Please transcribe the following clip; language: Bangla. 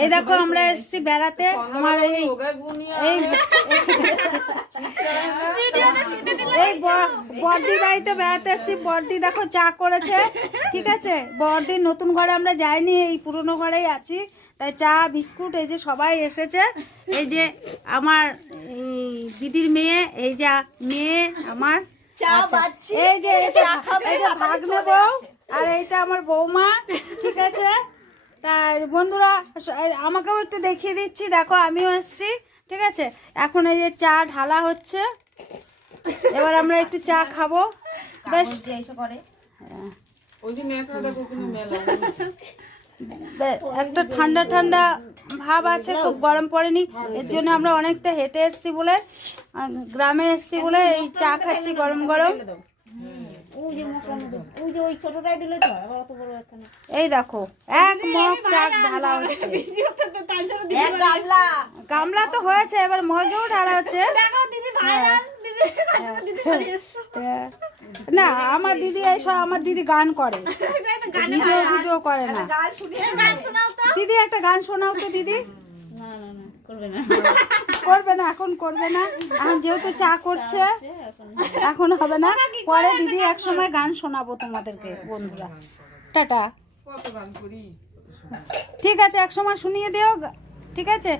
এই দেখো আমরা এসেছি বেড়াতে। আমার এই বর্দি বাড়িতে বেড়াতে এসেছি। বর্দি দেখো চা করেছে, ঠিক আছে। বর্দির নতুন ঘরে আমরা যাইনি, এই পুরনো ঘরেই আছি, তাই চা বিস্কুট এই যে সবাই এসেছে। এই যে আমার এই দিদির মেয়ে, এই যে মেয়ে আমার, এই যে ভাগ্নে বউ, আর এইটা আমার বৌমা, ঠিক আছে। তা বন্ধুরা আমাকেও একটু দেখিয়ে দিচ্ছি, দেখো আমিও এসেছি, ঠিক আছে। এখন এই যে চা ঢালা হচ্ছে, এবার আমরা একটু চা খাবো। বেশ একটা ঠান্ডা ঠান্ডা ভাব আছে, খুব গরম পড়েনি, এর জন্য আমরা অনেকটা হেঁটে এসেছি বলে, গ্রামে এসেছি বলে এই চা খাচ্ছি গরম গরম। এই দেখো এক মগ চা ঢালা হচ্ছে, গামলা তো হয়েছে, এবার মগেও ঢালা হচ্ছে। না আমার দিদি এইসব, আমার দিদি গান করে, ভিডিও করে না। দিদি একটা গান শোনাও তো দিদি। করবে না, এখন করবে না, এখন যেহেতু চা করছে এখন হবে না, পরে দিদি এক সময় গান শোনাবো তোমাদেরকে বন্ধুরা। টাটা, ঠিক আছে, এক সময় শুনিয়ে দিও, ঠিক আছে।